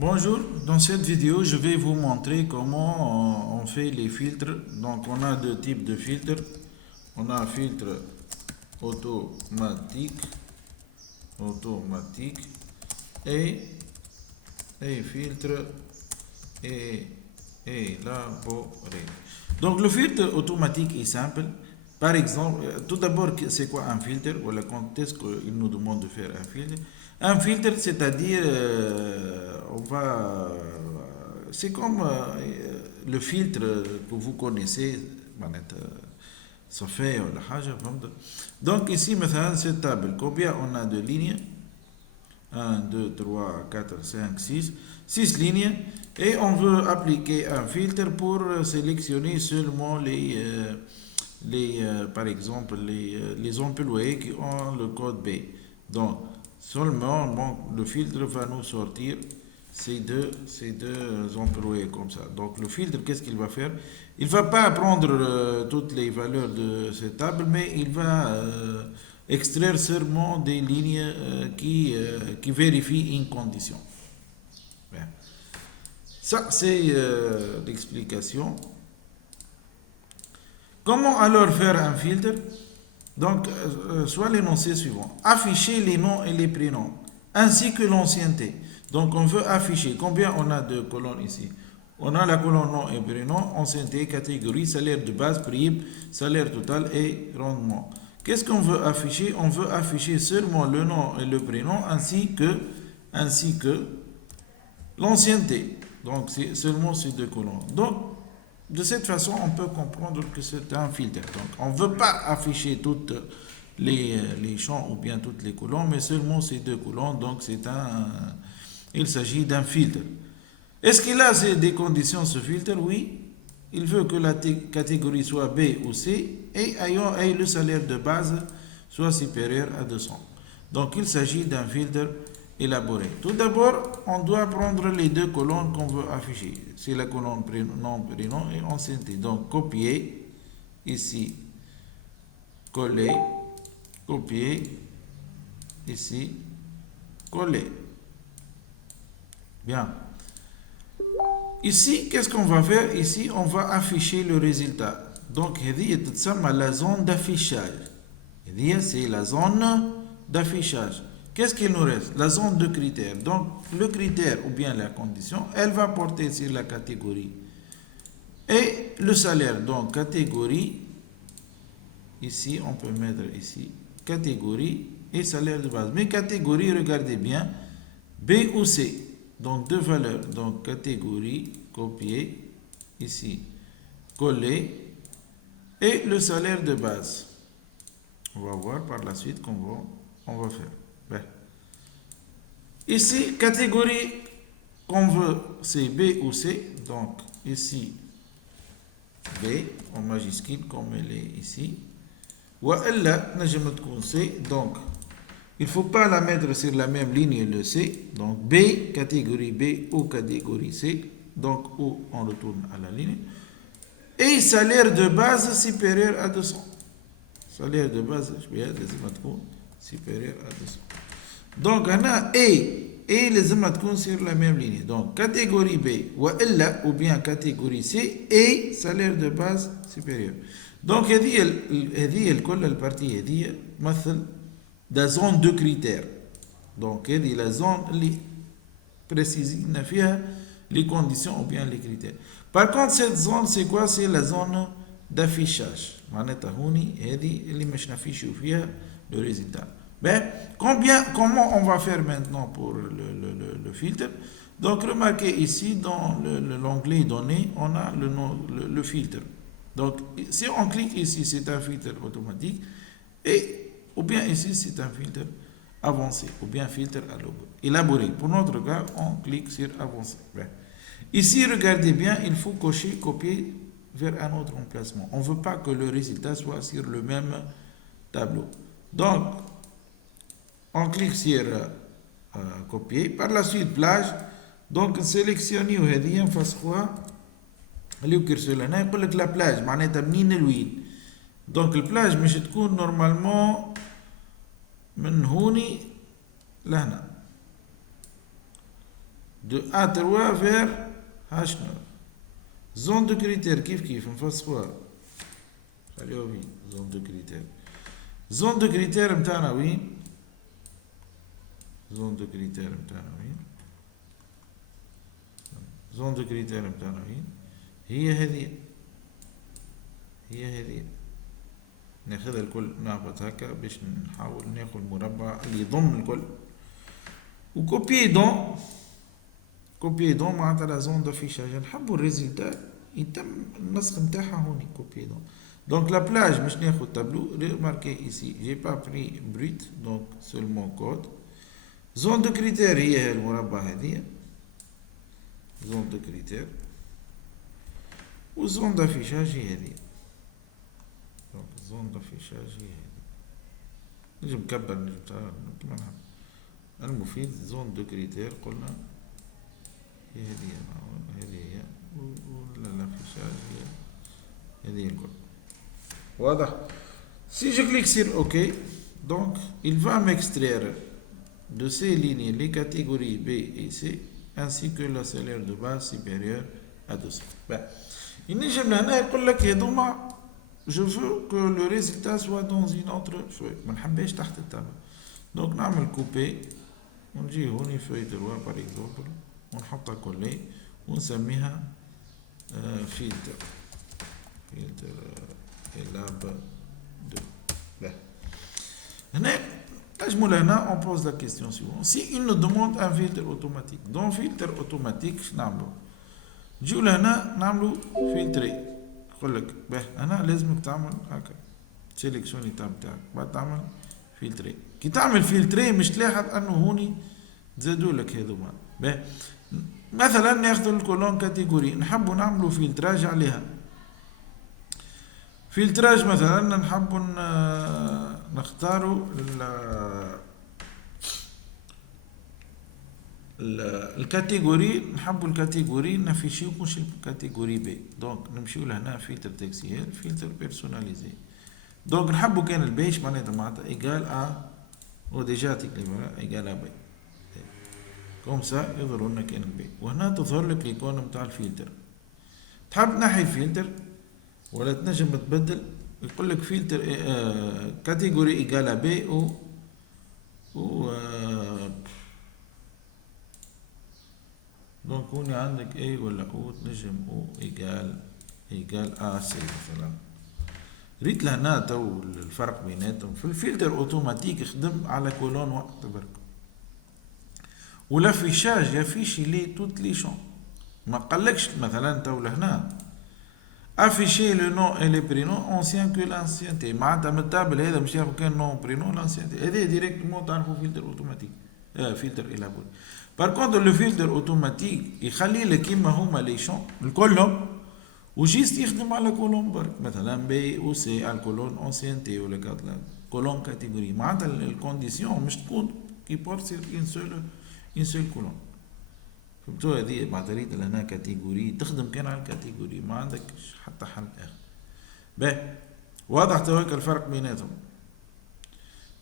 Bonjour, dans cette vidéo, je vais vous montrer comment on fait les filtres. Donc, on a deux types de filtres. On a un filtre automatique, automatique et, et filtre et, élaboré. Donc, le filtre automatique est simple. Par exemple, tout d'abord, c'est quoi un filtre? Voilà, quand est-ce qu'il nous demande de faire un filtre? Un filtre, c'est-à-dire, on va, c'est comme le filtre que vous connaissez, ça fait ولا حاجة فهمت. Donc ici, مثلا, cette table, combien on a de lignes? Un, 2, 3, 4, 5, 6. 6 lignes. Et on veut appliquer un filtre pour sélectionner seulement par exemple, les employés qui ont le code B. Donc, seulement, bon, le filtre va nous sortir ces deux employés comme ça. Donc, le filtre, qu'est-ce qu'il va faire? Il ne va pas prendre toutes les valeurs de cette table, mais il va extraire seulement des lignes qui vérifient une condition. Bien. Ça, c'est l'explication. Comment alors faire un filtre? Donc, soit l'énoncé suivant. Afficher les noms et les prénoms, ainsi que l'ancienneté. Donc, on veut afficher. Combien on a de colonnes ici? On a la colonne nom et prénom, ancienneté, catégorie, salaire de base, prime, salaire total et rendement. Qu'est-ce qu'on veut afficher? On veut afficher seulement le nom et le prénom, ainsi que l'ancienneté. Donc, c'est seulement ces deux colonnes. Donc, de cette façon, on peut comprendre que c'est un filtre. Donc, on ne veut pas afficher toutes les champs ou bien toutes les colonnes, mais seulement ces deux colonnes. Donc, il s'agit d'un filtre. Est-ce qu'il a des conditions, ce filtre? Oui. Il veut que la catégorie soit B ou C et le salaire de base soit supérieur à 200. Donc, il s'agit d'un filtre élaboré. Tout d'abord, on doit prendre les deux colonnes qu'on veut afficher. C'est la colonne nom, prénom et ancienneté. Donc, copier, ici, coller, copier, ici, coller. Bien. Ici, qu'est-ce qu'on va faire? Ici, on va afficher le résultat. Donc, c'est la zone d'affichage. C'est la zone d'affichage. Qu'est-ce qu'il nous reste? La zone de critères. Donc, le critère ou bien la condition, elle va porter sur la catégorie. Et le salaire, donc catégorie, ici, on peut mettre ici, catégorie et salaire de base. Mais catégorie, regardez bien, B ou C. Donc, deux valeurs. Donc, catégorie, copier, ici, coller, et le salaire de base. On va voir par la suite comment on va faire. Ben. Ici, catégorie qu'on veut, c'est B ou C. Donc, ici, B en majuscule, comme elle est ici. Ou elle, C. Donc, il ne faut pas la mettre sur la même ligne, le C. Donc, B, catégorie B ou catégorie C. Donc, où on retourne à la ligne. Et salaire de base supérieur à 200. Salaire de base, je vais supérieur à 200. Donc, on a et les amateurs sur la même ligne. Donc, catégorie B, ou bien catégorie C, et salaire de base supérieur. Donc, هذه الكل البارتي هذه مثل la zone de critères. Donc, هذه la zone اللي précisina فيها les conditions ou bien les critères. Par contre, cette zone, c'est quoi? C'est la zone d'affichage. معناتها هوني هذه اللي مش نفيشوا فيها le résultat. Ben, comment on va faire maintenant pour le filtre? Donc, remarquez ici, dans l'onglet données, on a le filtre. Donc, si on clique ici, c'est un filtre automatique. Ou bien ici, c'est un filtre avancé. Ou bien filtre élaboré. Pour notre cas, on clique sur avancé. Ben. Ici, regardez bien, il faut cocher, copier vers un autre emplacement. On ne veut pas que le résultat soit sur le même tableau. Donc, on clique sur copier. Par la suite, plage. Donc, sélectionnez وهذه نفسخوها. اللي كرسوا لهنا يقول لك لا بلاج معناتها منين لوين. دونك البلاج مش تكون نورمالمون من هوني لهنا. de A3 vers H9. Zone de critères كيف نفصلوها خليها وين zone de critères. zone de critères متاعنا وين؟ zone de critères متاعنا وين؟ zone de critères متاعنا وين؟ هي هذه ناخذها الكل نهبط هكا باش نحاول ناخذ المربع اللي يضم الكل وكوبي دون معناتها لا زون دافيشاج نحبوا الريزلتا يتم النسخ نتاعها هوني كوبي دون. Donc la plage باش ناخذ تابلو remarquez ici j'ai pas pris brut donc seulement code. zone de critère هي المربع هذه zone de critère و zone d'affichage هي هذه. donc zone d'affichage هي هذه نجم نكبر نجم كما نحب. المفيد زون دو كريتير قلنا هي هذه ولا الافيشاج هذه الكل واضح. Si je clique sur OK, donc il va m'extraire de ces lignes les catégories B et C ainsi que la salaire de base supérieure à 200. ينجم لهنا يقول لك هذوما je veux que le résultat soit dans une autre feuille ما نحبهاش تحت التابع. donc نعمل كوبي ونجي هوني فeuille de loi par exemple ونحطها كلي ونسميها filtre lab 2. هنا نجمو لهنا on pose la question suivante. si il nous demande un filtre automatique dans filtre automatique شنو نعملو؟ نجيو لهنا نعملو filtrer يقول لك هنا لازمك تعمل هكا سيليكسيوني تاب تاعك بعد تعمل فلتري. كي تعمل فلتري مش تلاحظ انه هوني زادوا لك هذوما. مثلا ناخذ الكولون كاتيجوري نحبوا نعملوا فلتراج عليها. فلتراج مثلا نحبوا نختاروا الكاتيجوري نحبوا الكاتيجوري نافيشيو كلشي الكاتيجوري بي. دونك نمشيو لهنا فلتر تكسيال فلتر بيرسوناليزي. دونك نحبوا كان البيش معناتها ايجال ا وديجا تكليفا ايجال ا بي كوم سا يظهر لنا كان البي. وهنا تظهر لك الايكون نتاع الفلتر. تحب تنحي الفلتر ولا تنجم تبدل يقول لك فلتر كاتيجوري ايجال ا بي و دونك هوني عندك اي ولا او تنجم او ايجال ا سي مثلا. ريت لهنا تو الفرق بيناتهم. في الفلتر اوتوماتيك يخدم على كولون وقت برك والافيشاج يافيشي لي توت لي شون. ما قالكش مثلا تو لهنا افيشي لو نون اي لي برينون اونسيان كو لانسيانتي معناتها من التابل هذا مش ياخذ كان نون برينون لانسيانتي. هذا ديريكتومون تعرفوا فلتر اوتوماتيك فلتر الابوري. بار كونتر لو فلتر اوتوماتيك يخلي لك كيما هما لي شون الكلهم وجيست يخدم على كولون برك مثلا بي او سي على الكولون اونسيانتي ولا كولون كاتيجوري. معناتها الكونديسيون مش تكون كي بورت سير ان سول كولون. فهمتوا؟ هذه معناتها ريت لهنا كاتيجوري تخدم كان على الكاتيجوري ما عندك حتى حل اخر. واضح تواك الفرق بيناتهم.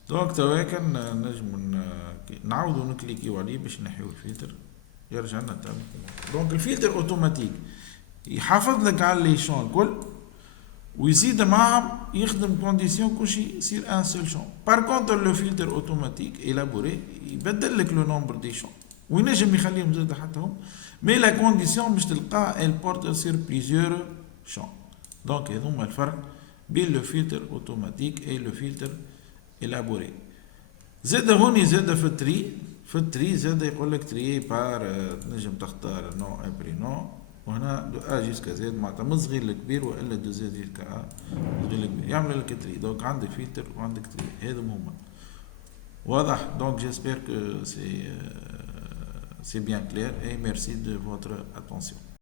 دونك تواك نجم نعاودو نكليكيو عليه باش نحيو الفلتر يرجع لنا تاني. دونك الفلتر اوتوماتيك يحافظ لك على لي شون الكل ويزيد معهم يخدم كونديسيون كلشي يصير ان سول شون. بار كونتر لو فلتر اوتوماتيك الابوري يبدل لك لو نومبر دي شون وينجم يخليهم زاد حتى هم مي لا كونديسيون باش تلقاه البورت سير بليزيور شون. دونك هذوما الفرق بين لو فلتر اوتوماتيك اي لو فلتر الابوري. زاد هوني زاد في التري زاد يقول لك تري بار تنجم تختار نو اي برينو وهنا دو ا جيسكا زد معناتها من صغير لكبير والا دو زد جيسكا ا صغير لكبير يعمل لك تري. دونك عندك فلتر وعندك تري هذم هما. واضح. دونك جيسبر que c'est bien clair et merci de votre attention.